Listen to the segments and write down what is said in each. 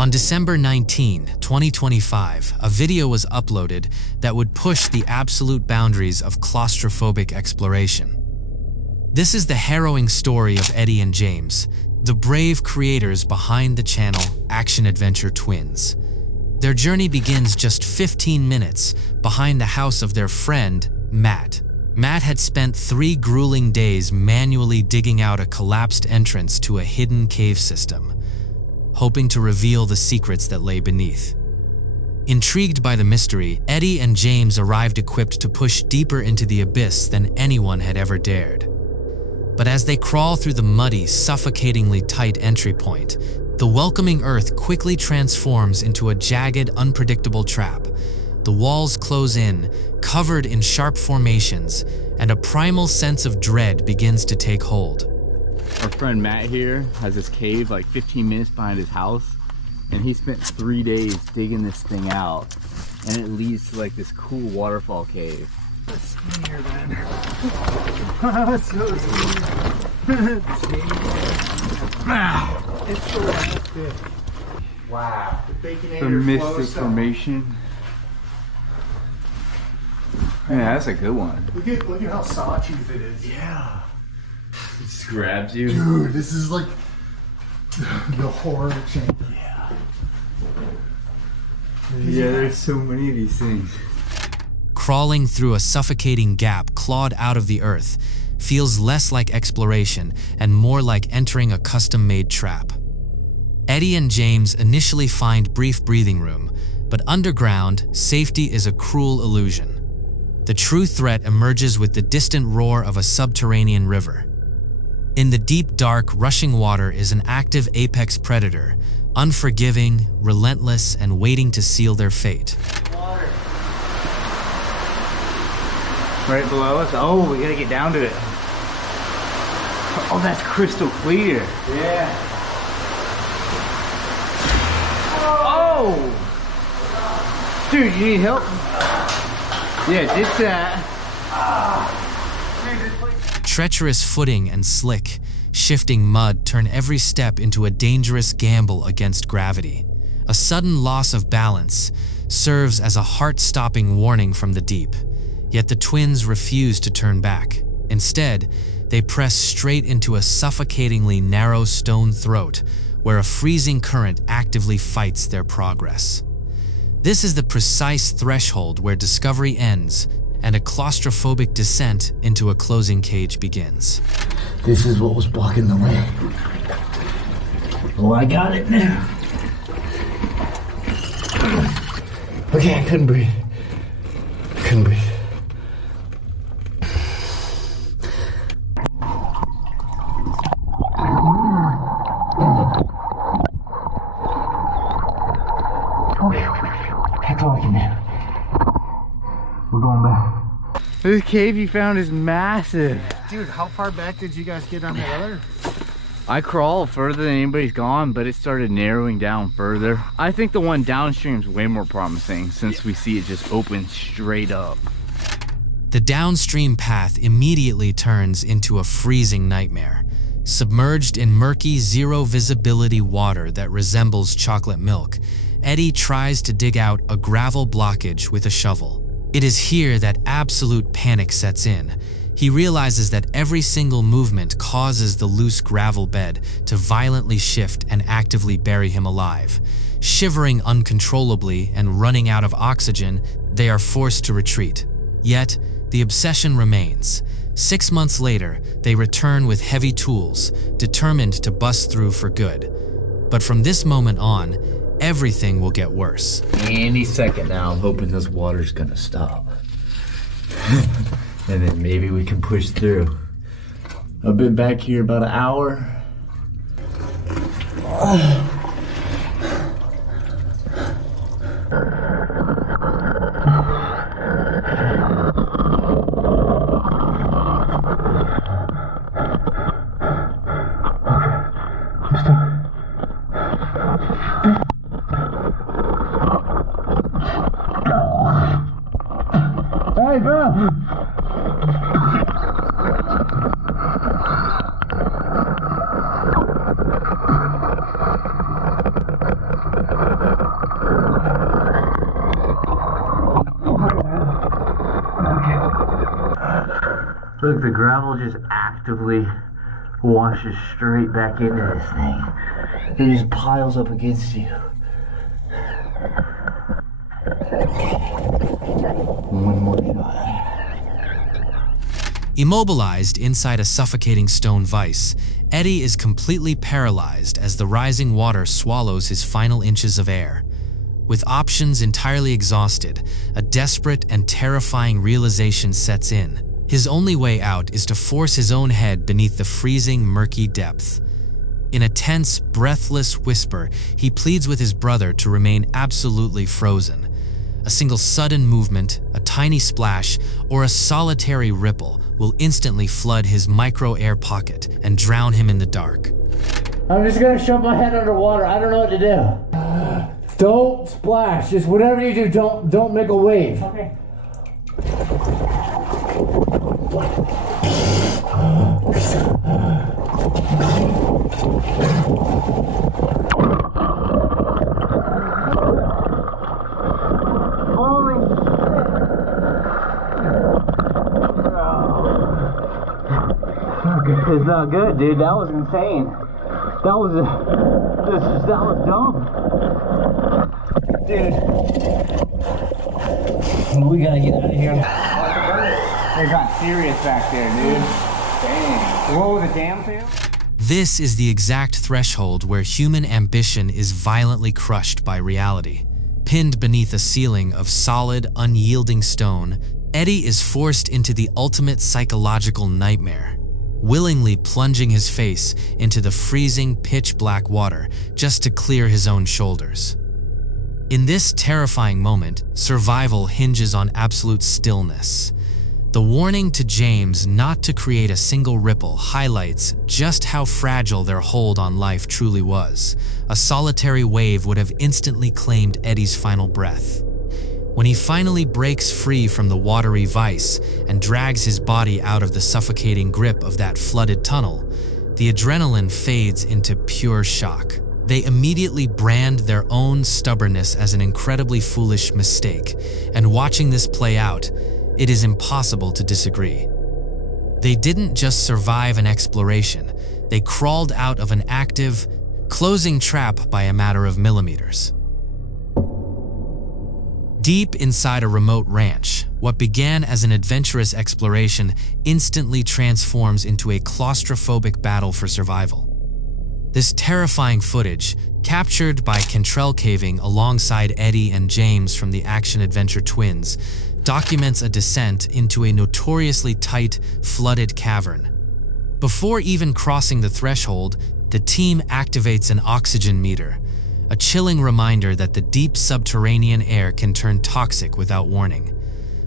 On December 19, 2025, a video was uploaded that would push the absolute boundaries of claustrophobic exploration. This is the harrowing story of Eddie and James, the brave creators behind the channel ActionAdventureTwins. Their journey begins just 15 minutes behind the house of their friend, Matt. Matt had spent 3 grueling days manually digging out a collapsed entrance to a hidden cave system, hoping to reveal the secrets that lay beneath. Intrigued by the mystery, Eddie and James arrived equipped to push deeper into the abyss than anyone had ever dared. But as they crawl through the muddy, suffocatingly tight entry point, the welcoming earth quickly transforms into a jagged, unpredictable trap. The walls close in, covered in sharp formations, and a primal sense of dread begins to take hold. Our friend Matt here has this cave like 15 minutes behind his house, and he spent 3 days digging this thing out, and it leads to like this cool waterfall cave. It's skinnier then. So skinny. It's so good. Wow. The Baconator The Mystic Formation. Yeah, that's a good one. Look at how sawtooth it is. Yeah. It just grabs you. Dude, this is like the horror chamber. Yeah. Yeah, there's so many of these things. Crawling through a suffocating gap clawed out of the earth feels less like exploration and more like entering a custom-made trap. Eddie and James initially find brief breathing room, but underground, safety is a cruel illusion. The true threat emerges with the distant roar of a subterranean river. In the deep, dark, rushing water is an active apex predator, unforgiving, relentless, and waiting to seal their fate. Water. Right below us? Oh, we gotta get down to it. Oh, that's crystal clear. Yeah. Oh! Dude, you need help? Yeah, ditch that. Treacherous footing and slick, shifting mud turn every step into a dangerous gamble against gravity. A sudden loss of balance serves as a heart-stopping warning from the deep. Yet the twins refuse to turn back. Instead, they press straight into a suffocatingly narrow stone throat where a freezing current actively fights their progress. This is the precise threshold where discovery ends and a claustrophobic descent into a closing cage begins. This is what was blocking the way. Oh, I got it now. Okay, I couldn't breathe. Couldn't breathe. That's all I can do. We're going back. This cave you found is massive. Dude, how far back did you guys get on the other? I crawled further than anybody's gone, but it started narrowing down further. I think the one downstream is way more promising since we see it just open straight up. The downstream path immediately turns into a freezing nightmare. Submerged in murky, zero-visibility water that resembles chocolate milk, Eddie tries to dig out a gravel blockage with a shovel. It is here that absolute panic sets in. He realizes that every single movement causes the loose gravel bed to violently shift and actively bury him alive. Shivering uncontrollably and running out of oxygen, they are forced to retreat. Yet, the obsession remains. 6 months later, they return with heavy tools, determined to bust through for good. But from this moment on, everything will get worse. Any second now, I'm hoping this water's gonna stop. And then maybe we can push through. I've been back here about an hour. Hey, bro! Look, the gravel just actively washes straight back into this thing. It just piles up against you. One more shot. Immobilized inside a suffocating stone vise, Eddie is completely paralyzed as the rising water swallows his final inches of air. With options entirely exhausted, a desperate and terrifying realization sets in. His only way out is to force his own head beneath the freezing, murky depth. In a tense, breathless whisper, he pleads with his brother to remain absolutely frozen. A single sudden movement, a tiny splash, or a solitary ripple will instantly flood his micro-air pocket and drown him in the dark. I'm just gonna shove my head underwater. I don't know what to do. Don't splash. Just whatever you do, don't make a wave. Okay. It's not good, dude. That was insane. That was dumb. Dude. We gotta get out of here. It got serious back there, dude. Dang. Whoa, the dam failed? This is the exact threshold where human ambition is violently crushed by reality. Pinned beneath a ceiling of solid, unyielding stone, Eddie is forced into the ultimate psychological nightmare, willingly plunging his face into the freezing, pitch-black water just to clear his own shoulders. In this terrifying moment, survival hinges on absolute stillness. The warning to James not to create a single ripple highlights just how fragile their hold on life truly was. A solitary wave would have instantly claimed Eddie's final breath. When he finally breaks free from the watery vise and drags his body out of the suffocating grip of that flooded tunnel, the adrenaline fades into pure shock. They immediately brand their own stubbornness as an incredibly foolish mistake, and watching this play out, it is impossible to disagree. They didn't just survive an exploration, they crawled out of an active, closing trap by a matter of millimeters. Deep inside a remote ranch, what began as an adventurous exploration instantly transforms into a claustrophobic battle for survival. This terrifying footage, captured by CantrellCaving alongside Eddie and James from the ActionAdventureTwins, documents a descent into a notoriously tight, flooded cavern. Before even crossing the threshold, the team activates an oxygen meter, a chilling reminder that the deep subterranean air can turn toxic without warning.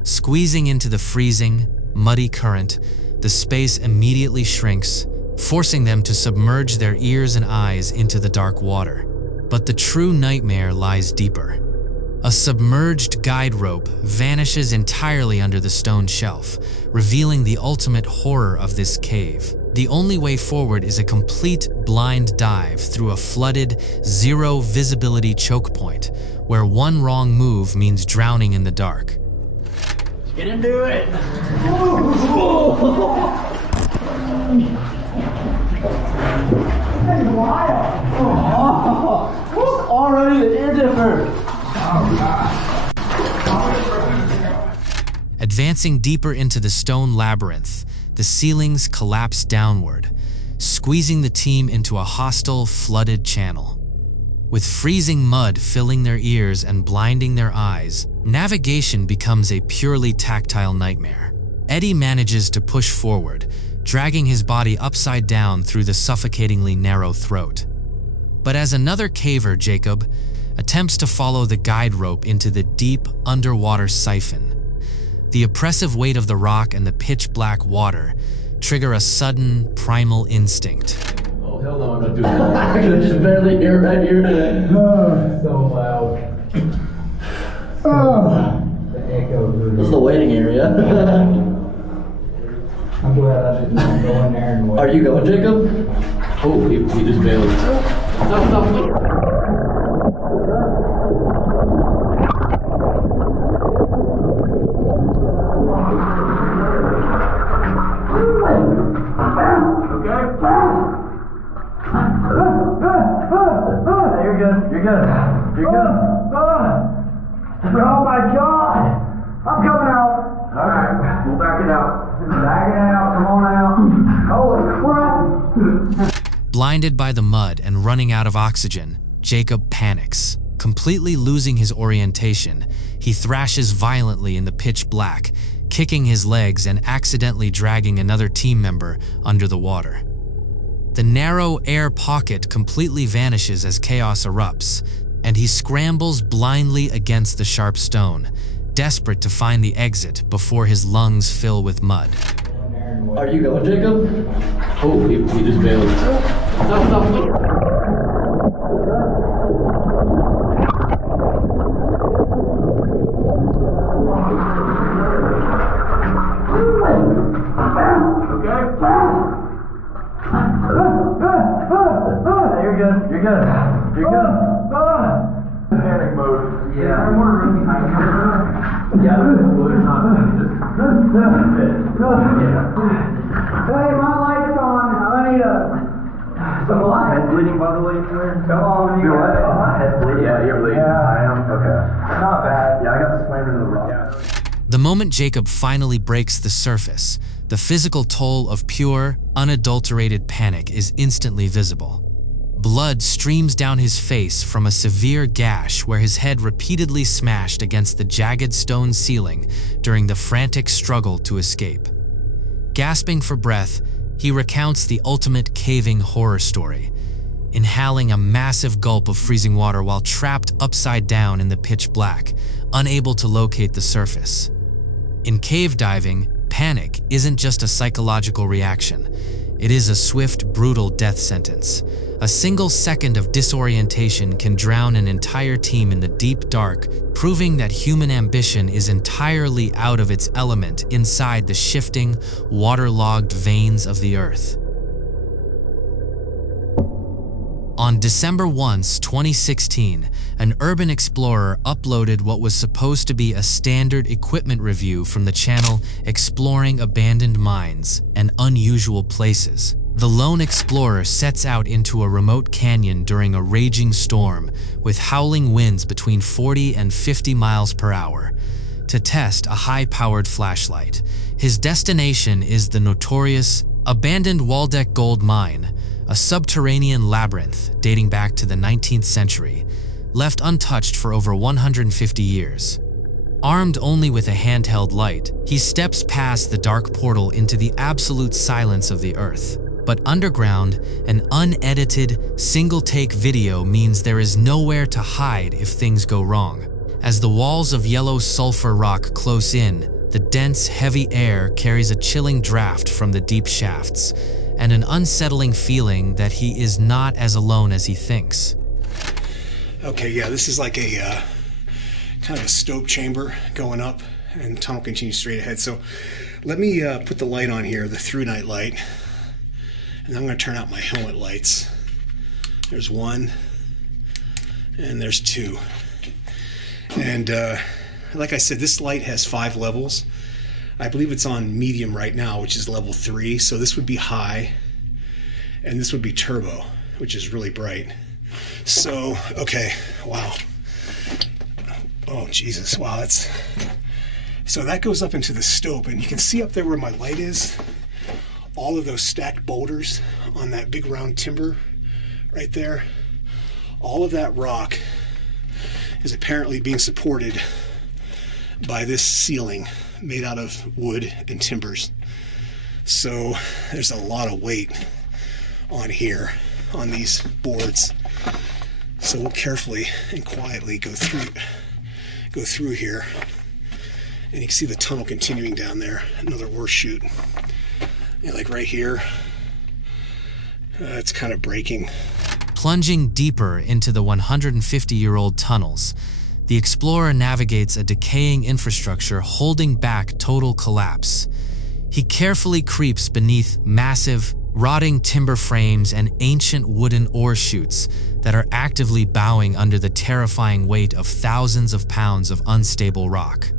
Squeezing into the freezing, muddy current, the space immediately shrinks, forcing them to submerge their ears and eyes into the dark water. But the true nightmare lies deeper. A submerged guide rope vanishes entirely under the stone shelf, revealing the ultimate horror of this cave. The only way forward is a complete blind dive through a flooded, zero-visibility choke point, where one wrong move means drowning in the dark. Let's get into it! That's wild! Oh, already the edge of her! Advancing deeper into the stone labyrinth, the ceilings collapse downward, squeezing the team into a hostile, flooded channel. With freezing mud filling their ears and blinding their eyes, navigation becomes a purely tactile nightmare. Eddie manages to push forward, dragging his body upside down through the suffocatingly narrow throat. But as another caver, Jacob, attempts to follow the guide rope into the deep, underwater siphon, the oppressive weight of the rock and the pitch-black water trigger a sudden, primal instinct. Oh, hell no, I'm not doing that. I can just barely hear right here. Oh, so loud. Oh. The echo. This is the waiting area. I'm glad I didn't go in there and wait. Are you going, Jacob? Oh, he just bailed. Stop. you're good. You're good. You're good. Oh my God! I'm coming out. All right, we'll back it out. Back it out. Come on out. Holy crap! Blinded by the mud and running out of oxygen, Jacob panics. Completely losing his orientation, he thrashes violently in the pitch black, kicking his legs and accidentally dragging another team member under the water. The narrow air pocket completely vanishes as chaos erupts, and he scrambles blindly against the sharp stone, desperate to find the exit before his lungs fill with mud. Are you going, Jacob? Oh, he just bailed. Stop. You're good. Panic mode. Yeah. Yeah, hey, my light's on. I need some light. Head bleeding, by the way. Come on, you got my head bleeding. Yeah, you're bleeding. Yeah, I am. Okay. Not bad. Yeah, I got slammed into the rock. The moment Jacob finally breaks the surface, the physical toll of pure, unadulterated panic is instantly visible. Blood streams down his face from a severe gash where his head repeatedly smashed against the jagged stone ceiling during the frantic struggle to escape. Gasping for breath, he recounts the ultimate caving horror story, inhaling a massive gulp of freezing water while trapped upside down in the pitch black, unable to locate the surface. In cave diving, panic isn't just a psychological reaction. It is a swift, brutal death sentence. A single second of disorientation can drown an entire team in the deep dark, proving that human ambition is entirely out of its element inside the shifting, waterlogged veins of the earth. On December 1, 2016, an urban explorer uploaded what was supposed to be a standard equipment review from the channel Exploring Abandoned Mines and Unusual Places. The lone explorer sets out into a remote canyon during a raging storm with howling winds between 40 and 50 miles per hour to test a high-powered flashlight. His destination is the notorious abandoned Waldeck Gold Mine, a subterranean labyrinth dating back to the 19th century, left untouched for over 150 years. Armed only with a handheld light, he steps past the dark portal into the absolute silence of the earth. But underground, an unedited, single-take video means there is nowhere to hide if things go wrong. As the walls of yellow sulfur rock close in, the dense, heavy air carries a chilling draft from the deep shafts, and an unsettling feeling that he is not as alone as he thinks. Okay, yeah, this is like a kind of a stope chamber going up, and the tunnel continues straight ahead. So let me put the light on here, the through night light, and I'm going to turn out my helmet lights. There's one, and there's two. And like I said, this light has 5 levels. I believe it's on medium right now, which is level 3. So this would be high, and this would be turbo, which is really bright. So, okay, wow. Oh, Jesus, wow, that's... So that goes up into the stope, and you can see up there where my light is, all of those stacked boulders on that big round timber right there. All of that rock is apparently being supported by this ceiling made out of wood and timbers. So there's a lot of weight on here, on these boards. So we'll carefully and quietly go through here, and you can see the tunnel continuing down there, another ore chute. Yeah, like right here, it's kind of breaking. Plunging deeper into the 150-year-old tunnels, the explorer navigates a decaying infrastructure holding back total collapse. He carefully creeps beneath massive, rotting timber frames and ancient wooden ore chutes that are actively bowing under the terrifying weight of thousands of pounds of unstable rock.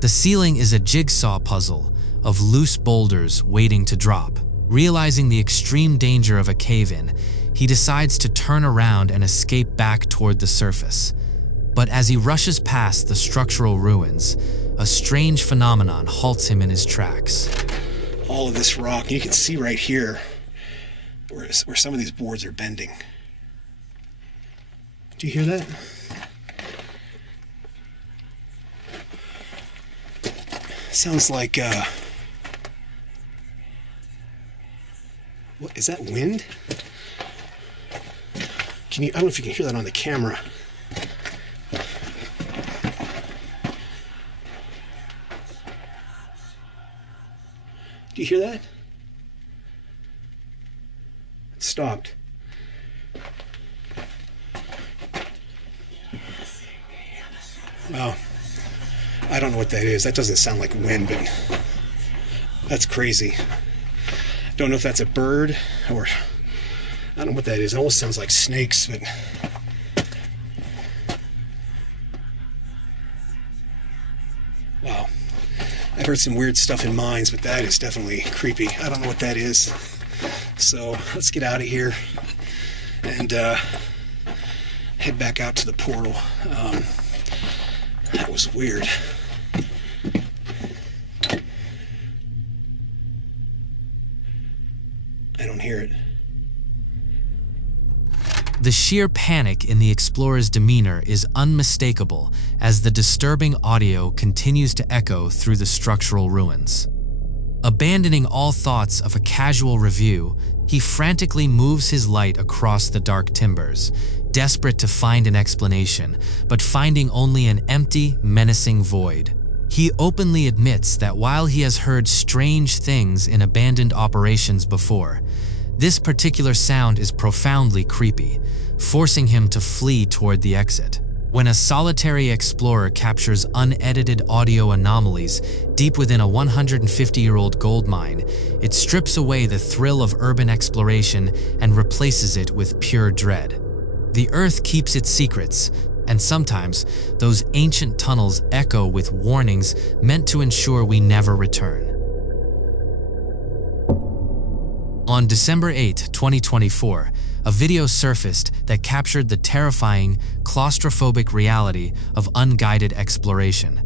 The ceiling is a jigsaw puzzle of loose boulders waiting to drop. Realizing the extreme danger of a cave-in, he decides to turn around and escape back toward the surface. But as he rushes past the structural ruins, a strange phenomenon halts him in his tracks. All of this rock, you can see right here where some of these boards are bending. Do you hear that? Sounds like, what, is that wind? I don't know if you can hear that on the camera. Do you hear that? It stopped. Well, I don't know what that is. That doesn't sound like wind, but that's crazy. Don't know if that's a bird or I don't know what that is. It almost sounds like snakes, but wow. I've heard some weird stuff in mines, but that is definitely creepy. I don't know what that is. So let's get out of here and head back out to the portal. That was weird. I don't hear it. The sheer panic in the explorer's demeanor is unmistakable as the disturbing audio continues to echo through the structural ruins. Abandoning all thoughts of a casual review, he frantically moves his light across the dark timbers, desperate to find an explanation, but finding only an empty, menacing void. He openly admits that while he has heard strange things in abandoned operations before, this particular sound is profoundly creepy, forcing him to flee toward the exit. When a solitary explorer captures unedited audio anomalies deep within a 150-year-old gold mine, it strips away the thrill of urban exploration and replaces it with pure dread. The Earth keeps its secrets, and sometimes those ancient tunnels echo with warnings meant to ensure we never return. On December 8, 2024, a video surfaced that captured the terrifying, claustrophobic reality of unguided exploration.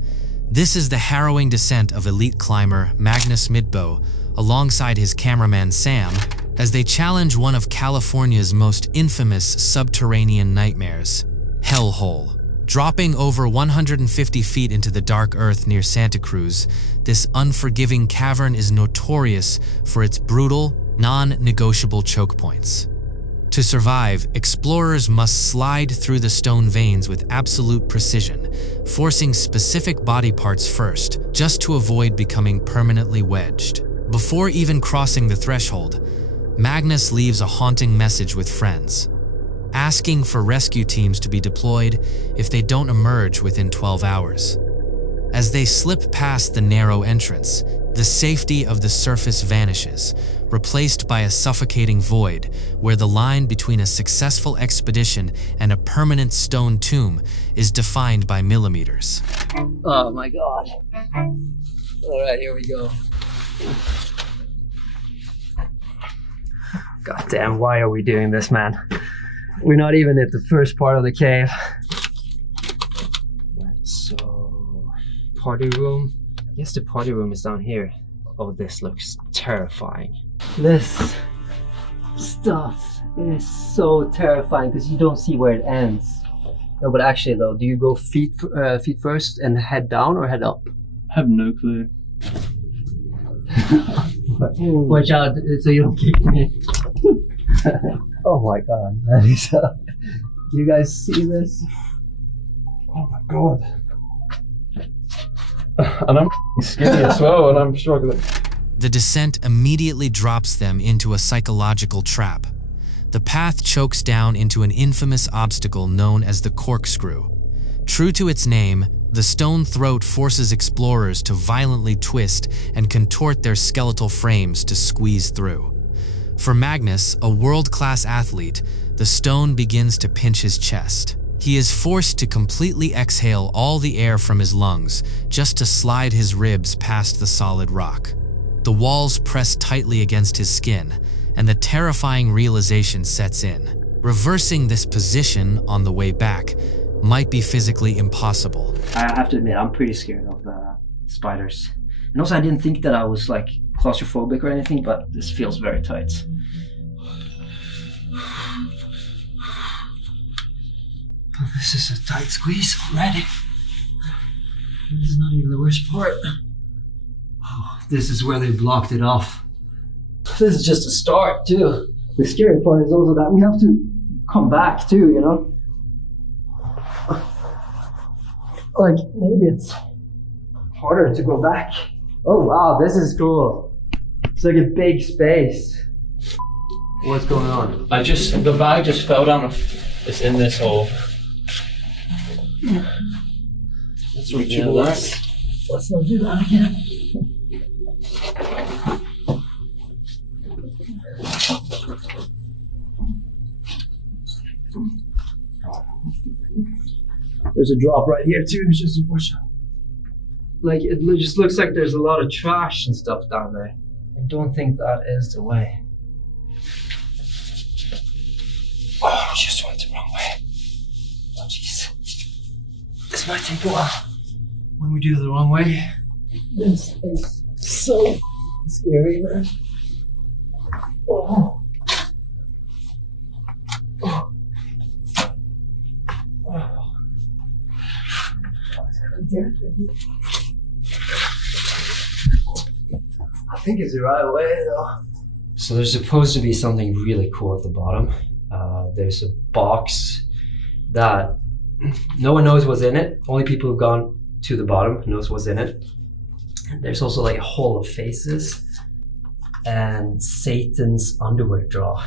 This is the harrowing descent of elite climber Magnus Midtbø alongside his cameraman Sam as they challenge one of California's most infamous subterranean nightmares, Hellhole. Dropping over 150 feet into the dark earth near Santa Cruz, this unforgiving cavern is notorious for its brutal, non-negotiable choke points. To survive, explorers must slide through the stone veins with absolute precision, forcing specific body parts first, just to avoid becoming permanently wedged. Before even crossing the threshold, Magnus leaves a haunting message with friends, asking for rescue teams to be deployed if they don't emerge within 12 hours. As they slip past the narrow entrance, the safety of the surface vanishes, replaced by a suffocating void where the line between a successful expedition and a permanent stone tomb is defined by millimeters. Oh my god. Alright, here we go. God damn, why are we doing this, man? We're not even at the first part of the cave. Right, so... party room. I guess the party room is down here. Oh, this looks terrifying. This stuff is so terrifying because you don't see where it ends. No, but actually though, do you go feet first and head down or head up? I have no clue. Watch out so you don't kick me. Oh my god, that is do you guys see this? Oh my god. And I'm skinny as well, and I'm struggling. The descent immediately drops them into a psychological trap. The path chokes down into an infamous obstacle known as the Corkscrew. True to its name, the stone throat forces explorers to violently twist and contort their skeletal frames to squeeze through. For Magnus, a world-class athlete, the stone begins to pinch his chest. He is forced to completely exhale all the air from his lungs just to slide his ribs past the solid rock. The walls press tightly against his skin, and the terrifying realization sets in. Reversing this position on the way back might be physically impossible. I have to admit, I'm pretty scared of spiders. And also, I didn't think that I was like claustrophobic or anything, but this feels very tight. Oh, this is a tight squeeze already. This is not even the worst part. Oh, this is where they blocked it off. This is just a start too. The scary part is also that we have to come back too, you know? Like, maybe it's harder to go back. Oh wow, this is cool. It's like a big space. What's going on? The bag just fell down. It's in this hole. Let's not do that again. There's a drop right here too, it's just a push up. Like, it just looks like there's a lot of trash and stuff down there. I don't think that is the way. Oh, I just went the wrong way. Oh jeez. This might take a while. When we do the wrong way. This is so scary, man. Oh. Oh. Oh. I think it's the right way though. So there's supposed to be something really cool at the bottom. There's a box that no one knows what's in it. Only people who've gone to the bottom knows what's in it. And there's also like a hall of faces and Satan's underwear drawer.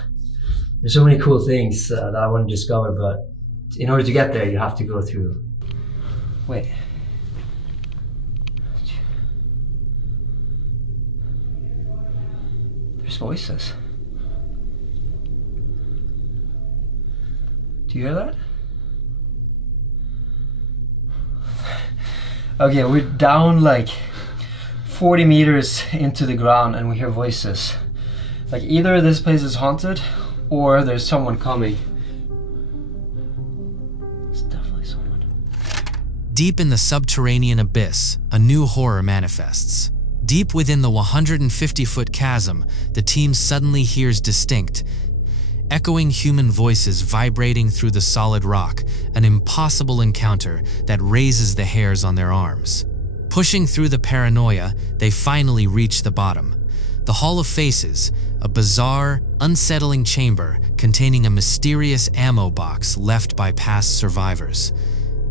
There's so many cool things that I want to discover, but in order to get there, you have to go through. Wait. There's voices. Do you hear that? Okay, we're down like 40 meters into the ground and we hear voices. Like either this place is haunted or there's someone coming. It's definitely someone. Deep in the subterranean abyss, a new horror manifests. Deep within the 150-foot chasm, the team suddenly hears distinct, echoing human voices vibrating through the solid rock, an impossible encounter that raises the hairs on their arms. Pushing through the paranoia, they finally reach the bottom. The Hall of Faces, a bizarre, unsettling chamber containing a mysterious ammo box left by past survivors.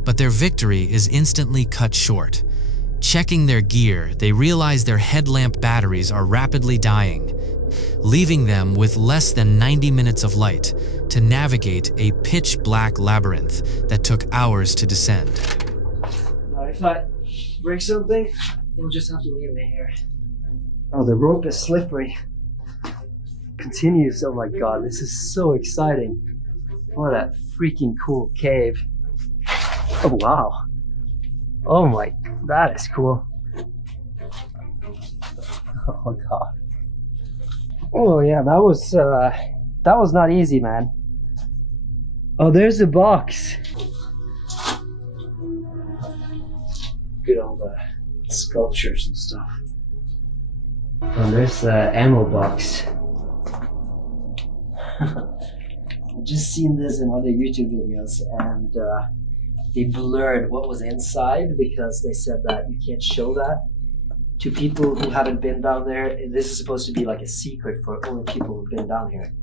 But their victory is instantly cut short. Checking their gear, they realize their headlamp batteries are rapidly dying, leaving them with less than 90 minutes of light to navigate a pitch-black labyrinth that took hours to descend. If I break something, you'll just have to leave me here. Oh, the rope is slippery. Continues. Oh my god, this is so exciting. What a freaking cool cave. Oh wow. Oh my, that is cool. Oh god. Oh yeah, that was not easy, man. Oh, there's the box. Good old sculptures and stuff. Oh, there's the ammo box. I've just seen this in other YouTube videos, and they blurred what was inside because they said that you can't show that to people who haven't been down there. This is supposed to be like a secret for only people who've been down here.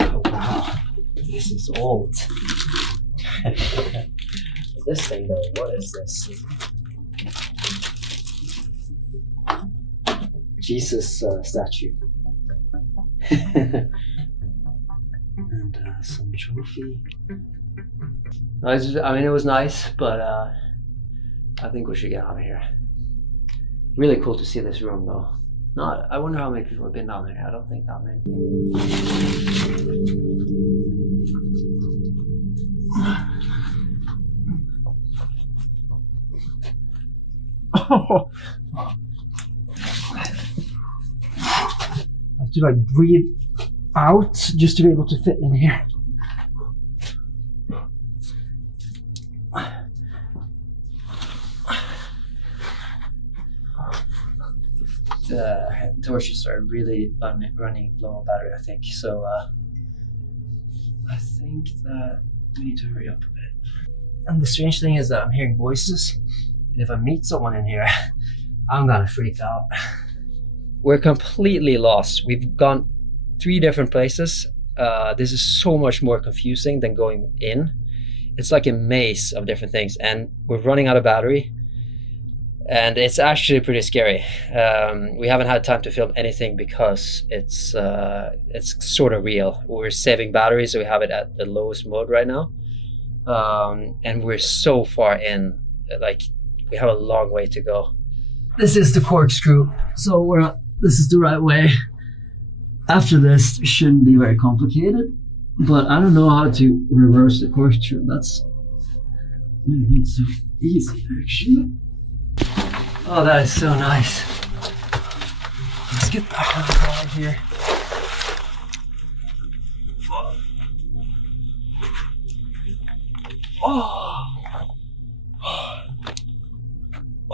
Oh wow, this is old. This thing though, what is this? Jesus statue. And some trophy. I mean, it was nice, but I think we should get out of here. Really cool to see this room though. I wonder how many people have been down there. I don't think that many. to like breathe out just to be able to fit in here. The torches are really running low on battery, I think. So I think that we need to hurry up a bit. And the strange thing is that I'm hearing voices, and if I meet someone in here, I'm gonna freak out. We're completely lost. We've gone 3 different places. This is so much more confusing than going in. It's like a maze of different things, and we're running out of battery. And it's actually pretty scary. We haven't had time to film anything because it's sort of real. We're saving batteries, so we have it at the lowest mode right now. And we're so far in, like we have a long way to go. This is the corkscrew, so this is the right way. After this, it shouldn't be very complicated, but I don't know how to reverse the corkscrew. That's maybe not so easy, actually. Oh, that is so nice. Let's get back on the ride here.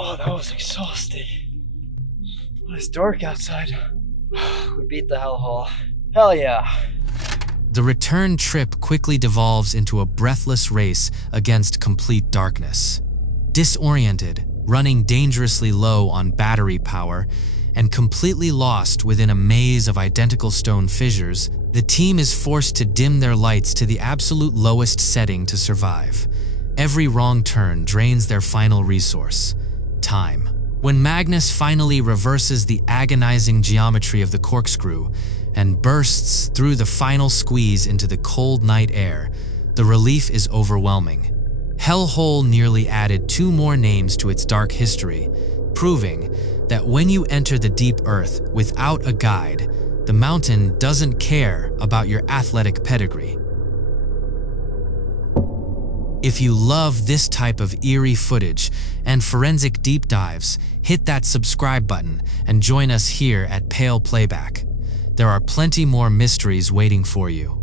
Oh, that was exhausting. It's dark outside. We beat the hellhole. Hell yeah. The return trip quickly devolves into a breathless race against complete darkness. Disoriented, running dangerously low on battery power, and completely lost within a maze of identical stone fissures, the team is forced to dim their lights to the absolute lowest setting to survive. Every wrong turn drains their final resource, time. When Magnus finally reverses the agonizing geometry of the corkscrew and bursts through the final squeeze into the cold night air, the relief is overwhelming. Hellhole nearly added 2 more names to its dark history, proving that when you enter the deep earth without a guide, the mountain doesn't care about your athletic pedigree. If you love this type of eerie footage and forensic deep dives, hit that subscribe button and join us here at Pale Playback. There are plenty more mysteries waiting for you.